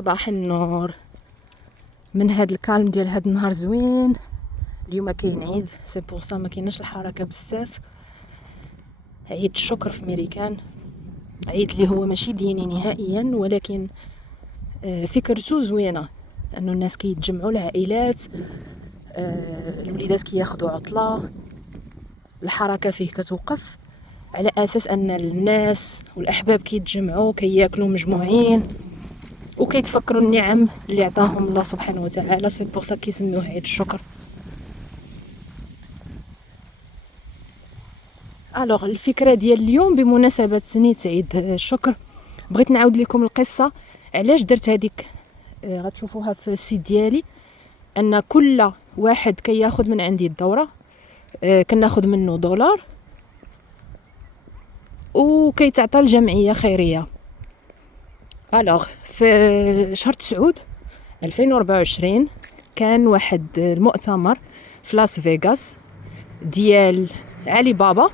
صباح النور. من هاد الكالم ديال هاد النهار زوين. اليوم كاين عيد، سي بور سا ما كايناش الحركه بزاف. عيد الشكر في ميريكان، عيد اللي هو ماشي ديني نهائيا، ولكن فكرته زوينه، انه الناس كيتجمعوا العائلات، الوليدات كياخذوا عطله، الحركه فيه كتوقف على اساس ان الناس والاحباب كيتجمعوا كياكلوا مجموعين وكيتفكروا النعم اللي عطاهم الله سبحانه وتعالى. سي بور سا كيسميوه عيد الشكر. الوغ الفكره ديال اليوم بمناسبه نيت عيد الشكر، بغيت نعاود لكم القصه علاش درت هذيك. غتشوفوها في السيت ديالي، ان كل واحد كياخذ من عندي الدوره، كناخذ منه $، وكيتعطى الجمعيه خيريه. الوغ في شهر 9 2024 كان واحد المؤتمر في لاس فيغاس ديال علي بابا،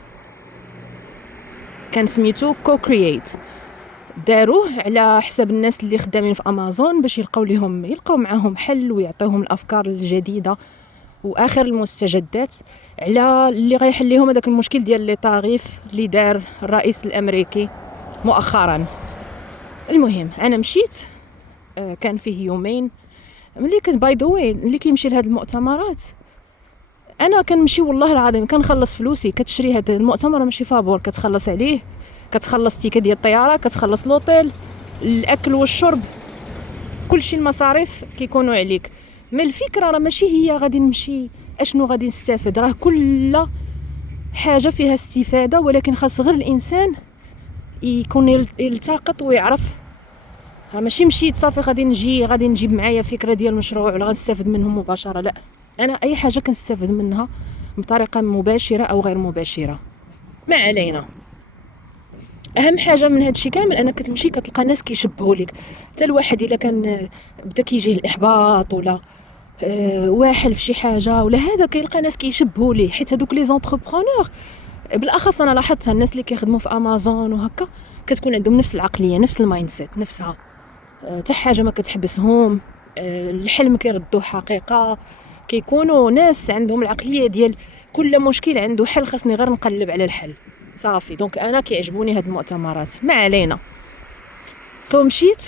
كان سميتو كو كرييت. داروه على حساب الناس اللي خدامين في امازون باش يلقاو معاهم حل ويعطيهم الافكار الجديده واخر المستجدات على اللي غيحل لهم هذاك المشكل ديال لي طاريف اللي دار الرئيس الامريكي مؤخرا. المهم انا مشيت، كان فيه يومين. ملي كنت باي ذا واي اللي كيمشي لهاد المؤتمرات، انا كنمشي والله العظيم كنخلص فلوسي. كتشري هذا المؤتمر ماشي فابور، كتخلص عليه، كتخلص تيكه ديال الطياره، كتخلص لوطيل، الاكل والشرب، كلشي المصاريف كيكونوا عليك. ما الفكره راه ماشي هي غادي نمشي اشنو غادي نستافد، راه كل حاجه فيها استفاده، ولكن خاص غير الانسان يكون يلتقط ويعرف. ها ماشي مشيت صافي غادي نجيب معايا فكره ديال مشروع ولا غنستافد منه مباشره، لا، انا اي حاجه كنستافد منها بطريقه مباشره او غير مباشره. ما علينا. اهم حاجه من هادشي كامل انك كتمشي كتلقى ناس كيشبهوا لك. حتى الواحد الا كان بدا كيجيه الاحباط ولا واحل في شي حاجه ولا هذا، كيلقى ناس كيشبهوا ليه، حيت هذوك لي زونتربرونور بالاخص انا لاحظتها الناس اللي كيخدموا في امازون وهكا كتكون عندهم نفس العقليه، نفس المايند سيت نفسها. حتى حاجه ما كتحبسهم، الحلم كيردوه حقيقه. كيكونوا ناس عندهم العقليه ديال كل مشكل عنده حل، خاصني غير نقلب على الحل صافي. دونك انا كيعجبوني هاد المؤتمرات. ما علينا. مشيت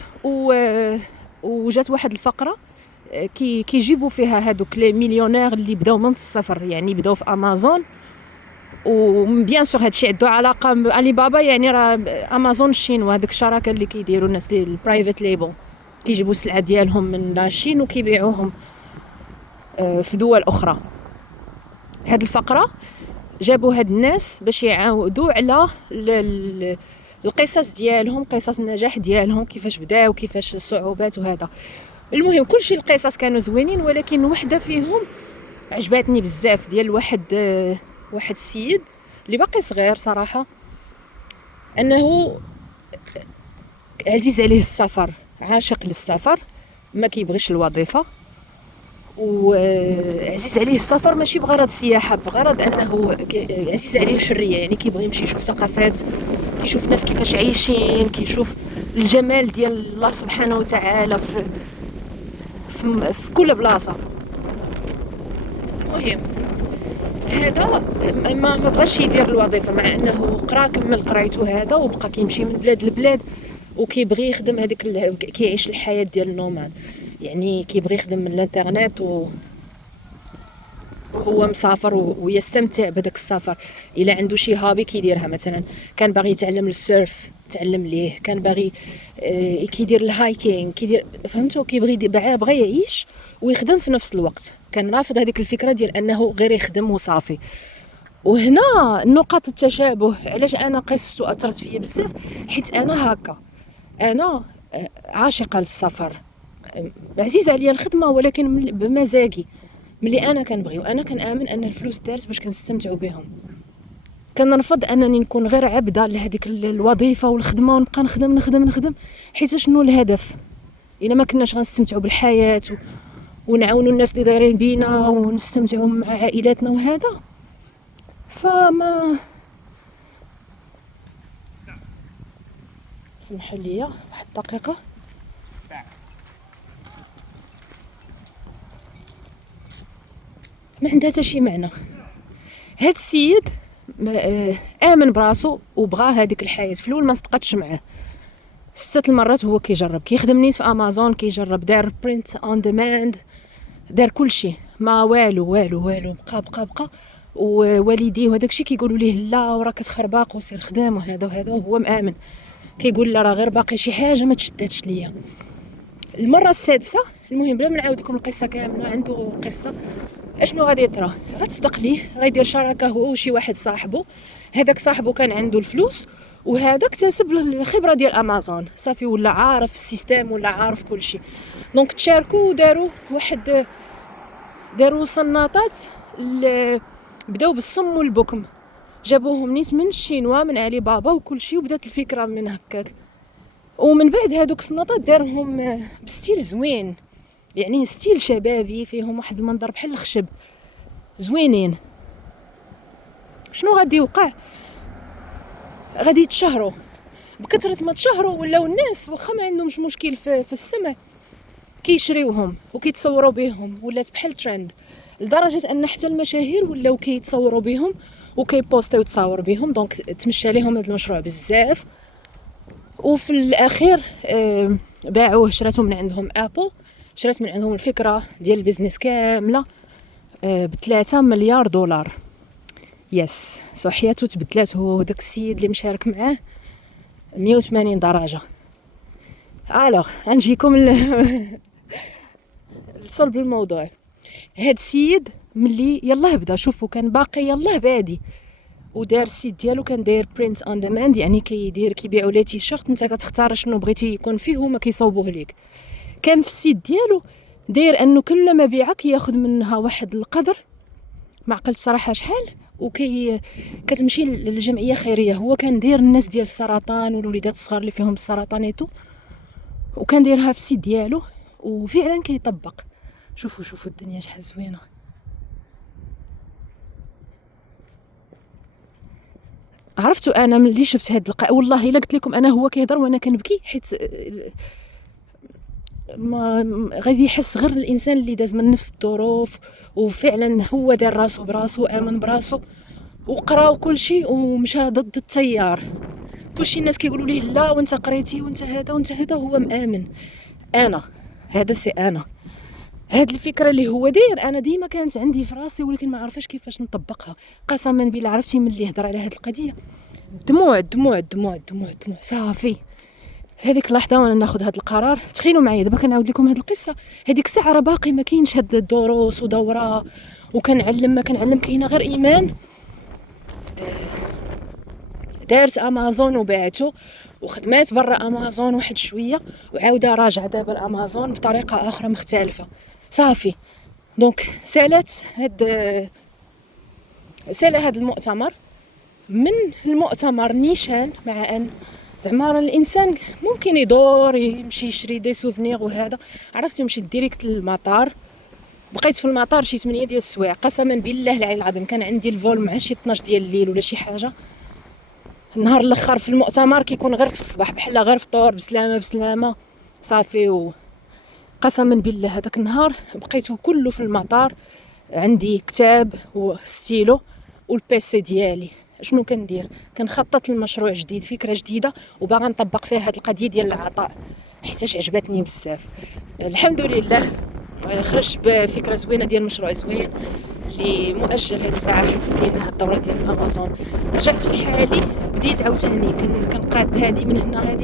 وجات واحد الفقره كيجيبوا فيها هادوك لي مليونير اللي بداو من الصفر، يعني بداو في امازون. وبيان سور هادشي عنده علاقه بالي بابا، يعني راه امازون الشينوا، هذيك الشراكه اللي كيديروا الناس ديال البرايفت ليبل، كيجيبوا السلعه ديالهم من لاشين وكيبيعوهم في دول اخرى. هاد الفقره جابوا هاد الناس باش يعاودوا على القصص ديالهم، قصص النجاح ديالهم، كيفاش بداو، كيفاش الصعوبات وهذا. المهم كلشي القصص كانوا زوينين، ولكن وحده فيهم عجبتني بزاف، ديال واحد السيد اللي باقي صغير صراحه، انه عزيز عليه السفر، عاشق للسفر، ما كيبغيش الوظيفه، وعزيز عليه السفر ماشي بغرض السياحه، بغرض انه عزيز عليه الحريه، يعني كيبغي يمشي يشوف ثقافات، كيشوف الناس كيفاش عايشين، كيشوف الجمال ديال الله سبحانه وتعالى في كل بلاصه. المهم هذا ما بغاش يدير الوظيفه، مع انه قرا كمل قرايته هذا وبقى كيمشي من بلاد لبلاد، وكيبغي يخدم هذيك كيعيش الحياه ديال النوماد، يعني كيبغي يخدم من الانترنت وهو مسافر ويستمتع بهذاك السفر. الا عنده شي هابي كيديرها، مثلا كان باغي يتعلم السيرف تعلم ليه، كان باغي كيدير الهايكينغ، كيدير، فهمتوا، كيبغي بغى يعيش ويخدم في نفس الوقت. كان رافض هذيك الفكره ديال انه غير يخدم وصافي. وهنا نقاط التشابه، علاش انا قصته اثرت فيا بزاف، حيت انا هكا، انا عاشقه للسفر، عزيز عليا الخدمه، ولكن بمزاجي، ملي انا كنبغي، وانا كنامن ان الفلوس دارت باش كنستمتعوا بهم. كنرفض انني نكون غير عبده لهذيك الوظيفه والخدمه ونبقى نخدم، حيت شنو الهدف الا ما كناش غنستمتعوا بالحياه ونعاونوا الناس اللي دايرين بينا ونستمتعوا مع عائلاتنا وهذا. فما سمحوا لي واحد دقيقه. ما عندها حتى شي معنى. هاد السيد امن براسو وبغى هذيك الحياه. في الاول ما صدقتش معاه 6 المرات هو كيجرب، كيخدم نيت في امازون، كيجرب، دار برينت اون ديماند، دار كل شيء، ما والو والو والو، بقى ووالديه وهداك الشيء كيقولوا ليه لا وراه كتخرباق وسير خدام وهذا وهذا، وهو مآمن كيقول لا راه غير باقي شي حاجه ما تشداتش ليا. المره السادسه، المهم بلا ما نعاود لكم القصه كامله، عنده قصه. اشنو غادي يطرى؟ غتصدق ليه، غيدير شراكه هو وشي واحد صاحبه. هذاك صاحبه كان عنده الفلوس، وهذا اكتسب الخبره ديال امازون، صافي ولا عارف السيستم ولا عارف كل شيء. دونك تشاركوا وداروا واحد، داروا صناطات بداو بالصم والبكم، جابوهم نيت من الشينوا من علي بابا وكل شيء، وبدات الفكره من هكاك. ومن بعد هادوك الصناطات دارهم بستيل زوين، يعني ستيل شبابي فيهم واحد المنظر بحال الخشب زوينين. شنو غادي يوقع؟ غادي يتشهروا. بكثرة ما تشهروا ولاو الناس واخا ما عندهمش مشكل في السمع كيشريوهم وكيتصوروا بهم، ولات بحال ترند، لدرجه ان حتى المشاهير ولاو كيتصوروا بهم وكيبوستيو تصاور بهم. دونك تمشى لهم هذا المشروع بزاف. وفي الاخير باعوه، شراتو من عندهم ابل، شرات من عندهم الفكره ديال البيزنس كامله ب3 مليار دولار. يس، حياته تبدلات هو وداك السيد اللي مشارك معاه 180 درجه. الوغ غنجيكم لصلب الموضوع. هاد السيد ملي يلاه بدا، شوفوا كان باقي يلاه بادي، ودار السيت ديالو كان داير برينت اون ديماند، يعني كيبيعوا لي تيشيرت، انت كتختار شنو بغيتي يكون فيه وما كيصاوبوه ليك. كان في السيت ديالو داير انه كل ما بيعك ياخذ منها واحد القدر، ما عقلت صراحه شحال، كتمشي للجمعيه خيريه. هو كان داير الناس ديال السرطان والوليدات الصغار اللي فيهم السرطانيتو، وكان دايرها في السيت ديالو وفعلا كيطبق. شوفوا الدنيا شحال زوينه. عرفتوا انا ملي شفت هاد والله الا قلت لكم انا هو كيهضر وانا كنبكي، حيت ما غادي يحس غير الانسان اللي داز من نفس الظروف، وفعلا هو دار راسو براسو، امن براسو، وقرا وكل شيء، ومشى ضد التيار. كل شيء الناس كيقولوا ليه لا وانت قريتي وانت هذا وانت هذا، هو مآمن. انا هذا انا هاد الفكره اللي هو داير انا ديما كانت عندي في راسي، ولكن ما عرفاش كيفاش نطبقها. قسما بالله عرفتي ملي هضر على هاد القضيه دموع دموع دموع دموع دموع، صافي. هذيك اللحظه وانا ناخذ هذا القرار، تخيلوا معايا دابا كنعاود لكم هذه القصه، هذيك الساعه راه باقي ما كاينش هاد الدروس ودوره وكنعلم ما كنعلم، كاينه غير ايمان. دارت امازون وباعته وخدمات برا امازون واحد شويه، وعاوده راجعه دابا الامازون بطريقه اخرى مختلفه، صافي. دونك سال هذا المؤتمر. من المؤتمر نيشان، مع ان زعما الانسان ممكن يدور يمشي يشري دي سوفنيغ وهذا، عرفتي مشيت ديريكت للمطار، بقيت في المطار شي 8 ديال السوايع. قسما بالله العلي العظيم كان عندي الفول مع شي 12 ديال الليل ولا شي حاجه. النهار الاخر في المؤتمر كيكون غير في الصباح، بحال غير فطور بسلامه صافي. قسما بالله هذاك النهار بقيته كله في المطار، عندي كتاب وستيلو والبيسي ديالي. شنو كندير؟ كنخطط للمشروع جديد، فكره جديده، وباغا نطبق فيها هذه القضيه ديال العطاء، حيتاش عجبتني بزاف. الحمد لله خرجت بفكره زوينه ديال مشروع زوين اللي مؤجل هاد الساعه، حيت بدينا هاد الدوره ديال امازون. رجعت في حالي، بديت عاوتاني كنقاد هادي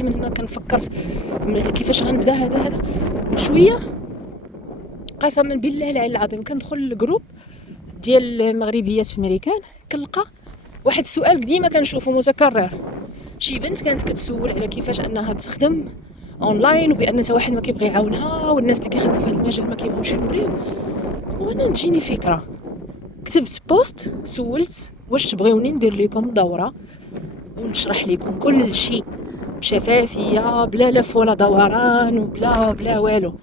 من هنا كنفكر في كيفاش غنبدا هذا شويه. قسما بالله العلي العظيم كندخل الجروب ديال المغربيات في امريكان، كنلقى واحد السؤال ديما كنشوفه متكرر. شي بنت كانت كتسول على كيفاش انها تخدم اونلاين، وبان حتى واحد ما كيبغي يعاونها، والناس اللي كيخدموا في هذا المجال ما كيبغيوش يوريو. وانا تجيني فكره، كتبت بوست سولت واش تبغيوني ندير لكم دوره ونشرح لكم كل شيء بشفافيه بلا لف ولا دوران وبلا والو.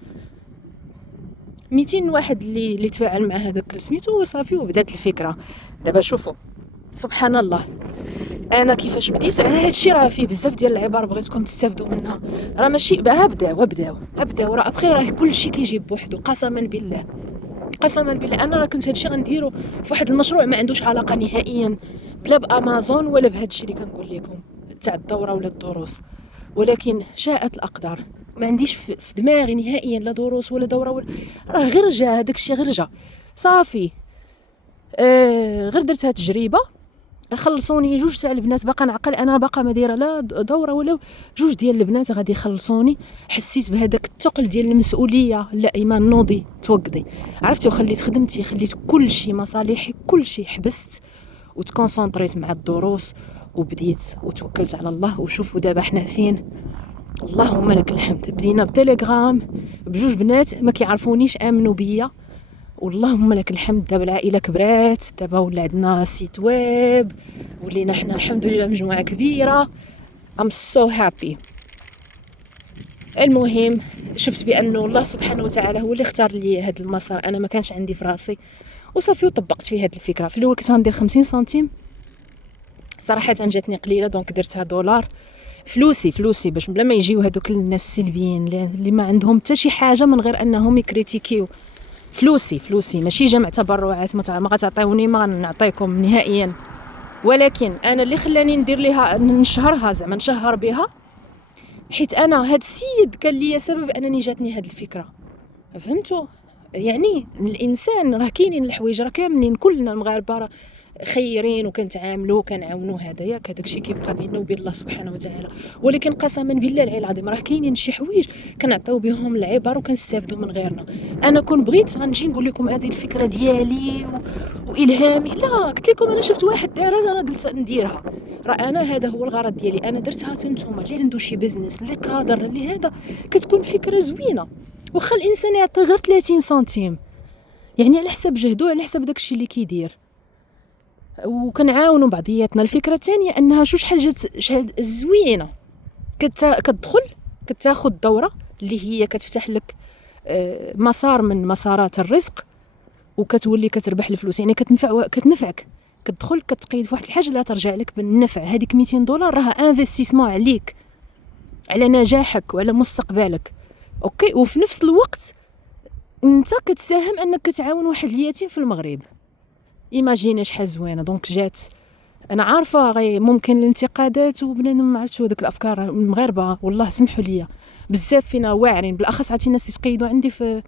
200 واحد اللي تفاعل مع هذاك سميتو وصافي، وبدات الفكره. دابا شوفوا سبحان الله، انا كيفاش بديت على هذا الشيء، راه فيه بزاف ديال العبار بغيتكم تستافدوا منها. راه ماشي بداو راه ابخي راه كل شيء كيجي بوحدو. قسما بالله قسما بالله انا راه كنت هادشي غنديرو في واحد المشروع ما عندوش علاقه نهائيا بلا بامازون ولا بهادشي اللي كنقول لكم تاع الدوره ولا الدروس، ولكن شاءت الاقدار. ما عنديش في دماغي نهائيا لا دروس ولا دوره ولا، راه غير جا هذاك الشيء غير جا صافي. غير درتها تجربه، خلصوني جوج تاع البنات، باقا نعقل انا باقا ما دايره لا دوره ولا جوج ديال البنات غادي يخلصوني. حسيت بهذاك الثقل ديال المسؤوليه، لا ايمان نوضي توقدي، عرفتي، وخليت خدمتي، خليت كل شيء مصالحي كل شيء حبست وتكونسونطريت مع الدروس وبديت وتوكلت على الله. وشوفوا دابا حنا فين، اللهم لك الحمد. بدينا بتليجرام بجوج بنات ما كيعرفونيش امنوا بيا، واللهم لك الحمد. دابا العائله كبرات، دابا ولا عندنا سيت ويب، ولينا حنا الحمد لله مجموعه كبيره. I'm so happy. المهم شفت بانه الله سبحانه وتعالى هو اللي اختار لي هذا المسار، انا ما كانش عندي في راسي وصافي. وطبقت فيه هذه الفكره. في الاول كنت غندير 50 سنتيم، صراحه جاتني قليله دونك درتها دولار. فلوسي باش بلا ما يجيو هذوك الناس السلبيين اللي ما عندهم حتى شي حاجه من غير انهم يكريتيكيو. فلوسي ماشي جمع تبرعات، ما غتعطيوني، ما نعطيكم نهائيا. ولكن انا اللي خلاني ندير ليها نشهرها، زعما نشهر بها، حيت انا هاد السيد كان لي سبب انني جاتني هاد الفكره. فهمتوا؟ يعني الانسان راه كاينين الحوايج، راه كاملين كلنا المغاربه خيرين وكنتعاملوا وكنعاونوا، هذا ياك هذاك الشيء كيبقى بيننا وبين الله سبحانه وتعالى. ولكن قسما بالله العلي العظيم راه كاينين شي حوايج كنعطيو بهم العبر وكنستافدوا من غيرنا. انا كون بغيت غنجي نقول لكم هذه الفكره ديالي والهامي، لا قلت لكم انا شفت واحد دارها انا قلت نديرها. راه انا هذا هو الغرض ديالي، انا درتها. نتوما اللي عنده شي بزنس اللي قادر اللي هذا، كتكون فكره زوينه. وخا الانسان يعطي غير 30 سنتيم، يعني على حسب جهده، على حسب داكشي اللي كيدير، وكنعاونوا بعضياتنا. الفكره الثانيه انها شحال زوينه، كتدخل كتاخذ دوره اللي هي كتفتح لك مسار من مسارات الرزق، وكتولي كتربح الفلوس، يعني كتنفعك. كتدخل كتقيد في واحد الحاجه اللي ترجع لك بالنفع. هذيك 200 دولار راها انفستيسمون عليك، على نجاحك وعلى مستقبلك. اوكي، وفي نفس الوقت انت كتساهم انك كتعاون واحد اليتيم في المغرب. ايماجيني شحال زوينه. دونك جات، انا عارفه ممكن الانتقادات وبنادم ما عرفتش هذوك الافكار المغاربه، والله سمحوا لي بزاف فينا واعرين، بالاخص عرفتي الناس اللي تقيدوا عندي في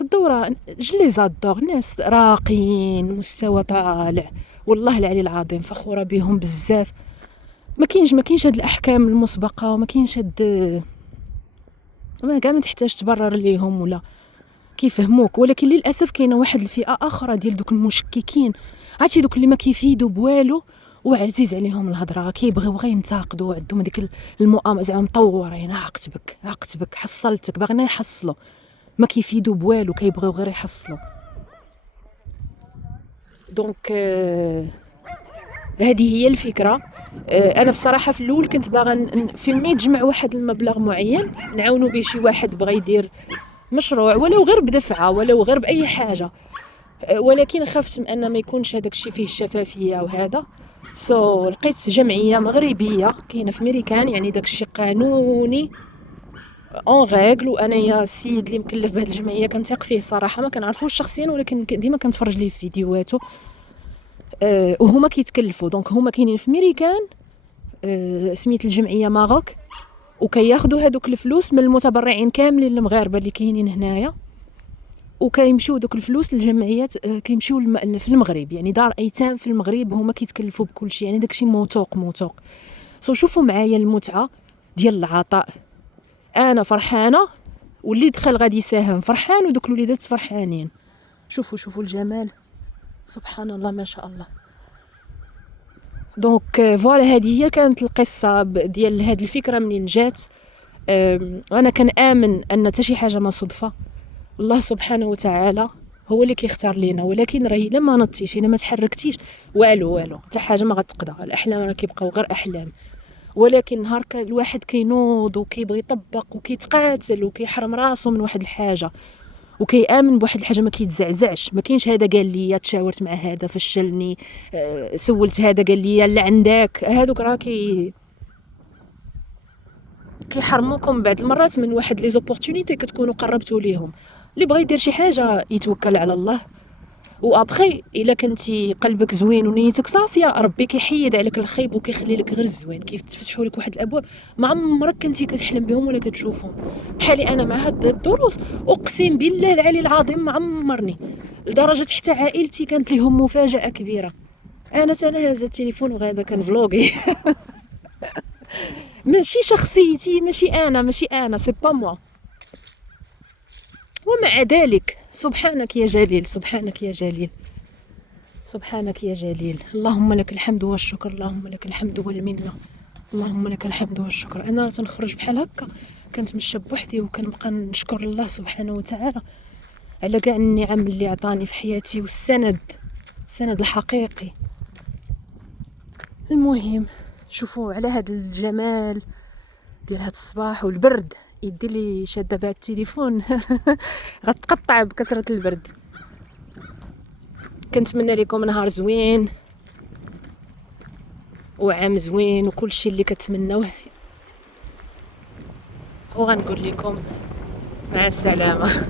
الدوره، جلي زادور، ناس راقيين مستوى طالع، والله العلي العظيم فخوره بهم بزاف. ما كاينش هاد الاحكام المسبقه، وما كاينش هاد ما كاع ما تحتاج تبرر ليهم ولا كيفهموك. ولكن للاسف كاينه واحد الفئه اخرى ديال دوك المشككين، عرفتي دوك اللي ما كيفيدوا بوالو وعزيز عليهم الهضره، كيبغيو غير ينتقدوا، عندهم ديك المؤامره زعما مطورين، عقتبك حصلتك، باغيين يحصلوا، ما كيفيدوا بوالو، كيبغيو غير يحصلوا. دونك هذه هي الفكره. انا في صراحه في الاول كنت باغا في ما يتجمع واحد المبلغ معين نعاونوا به شي واحد بغى يدير مشروع، ولو غير بدفعه، ولو غير باي حاجه. ولكن خفت من ان ما يكونش هذاك الشيء فيه الشفافيه وهذا. لقيت جمعيه مغربيه كاينه في ميريكان، يعني داك الشيء قانوني اون ريغل. وانا يا السيد اللي مكلف بهذه الجمعيه كنثق فيه صراحه، ما كنعرفوش شخصيا ولكن ديما كنتفرج ليه في فيديوهاته. وهما كيتكلفوا، دونك هما كاينين في ميريكان، سميت الجمعيه ماروك، وكياخذوا هذوك الفلوس من المتبرعين كاملين المغاربه اللي كاينين هنايا، وكيمشيو دوك الفلوس للجمعيات، كيمشيو في المغرب، يعني دار ايتام في المغرب، هما كيتكلفوا بكل شيء، يعني داكشي موثوق. شوفوا معايا المتعه ديال العطاء. انا فرحانه، واللي دخل غادي يساهم فرحان، ودوك الوليدات فرحانين. شوفوا الجمال، سبحان الله ما شاء الله. دونك فوالا، هذه هي كانت القصه ديال هذه الفكره منين جات. انا كنآمن ان حتى شي حاجه ما صدفه، الله سبحانه وتعالى هو اللي كيختار لينا. ولكن راهي لما نطيش، الا ما تحركتيش، والو حتى حاجه ما غتقضى. الاحلام راه كيبقاو غير احلام، ولكن نهار الواحد كينوض وكيبغي يطبق وكيتقاتل وكيحرم راسو من واحد الحاجه وكيامن بواحد الحاجه، ما كيتزعزعش. ما كاينش هذا قال لي، تشاورت مع هذا فشلني، سولت هذا قال لي اللي عندك، هذوك راه كيحرموكم بعض المرات من واحد لي زوبورتونيتي كتكونوا قربتوا ليهم. اللي بغى يدير شي حاجه يتوكل على الله، وابخي الا كنتي قلبك زوين ونيتك صافيه ربي كيحيد عليك الخيب وكيخلي لك غير الزوين. كيف تفتحوا لك واحد الابواب ما عمرك كنتي كتحلم بهم ولا كتشوفهم. بحالي انا مع هاد الدروس اقسم بالله العلي العظيم ما عمرني، لدرجه حتى عائلتي كانت لهم مفاجاه كبيره. انا هز التليفون وغادا كنفلوغي ماشي شخصيتي، ماشي انا سي با موا. ومع ذلك سبحانك يا جليل، سبحانك يا جليل، سبحانك يا جليل. اللهم لك الحمد والشكر، اللهم لك الحمد والمنه، اللهم لك الحمد والشكر. انا تنخرج بحال هكا كنتمشى بوحدي وكنبقى نشكر الله سبحانه وتعالى على كاع النعم اللي عطاني في حياتي والسند، السند الحقيقي. المهم شوفوا على هذا الجمال ديال هذا الصباح والبرد. يدي لي شاده بها التليفون غتقطع بكثره البرد. كنتمنى لكم نهار زوين وعام زوين وكل شيء اللي كتمنوه، وغنقول لكم مع السلامه.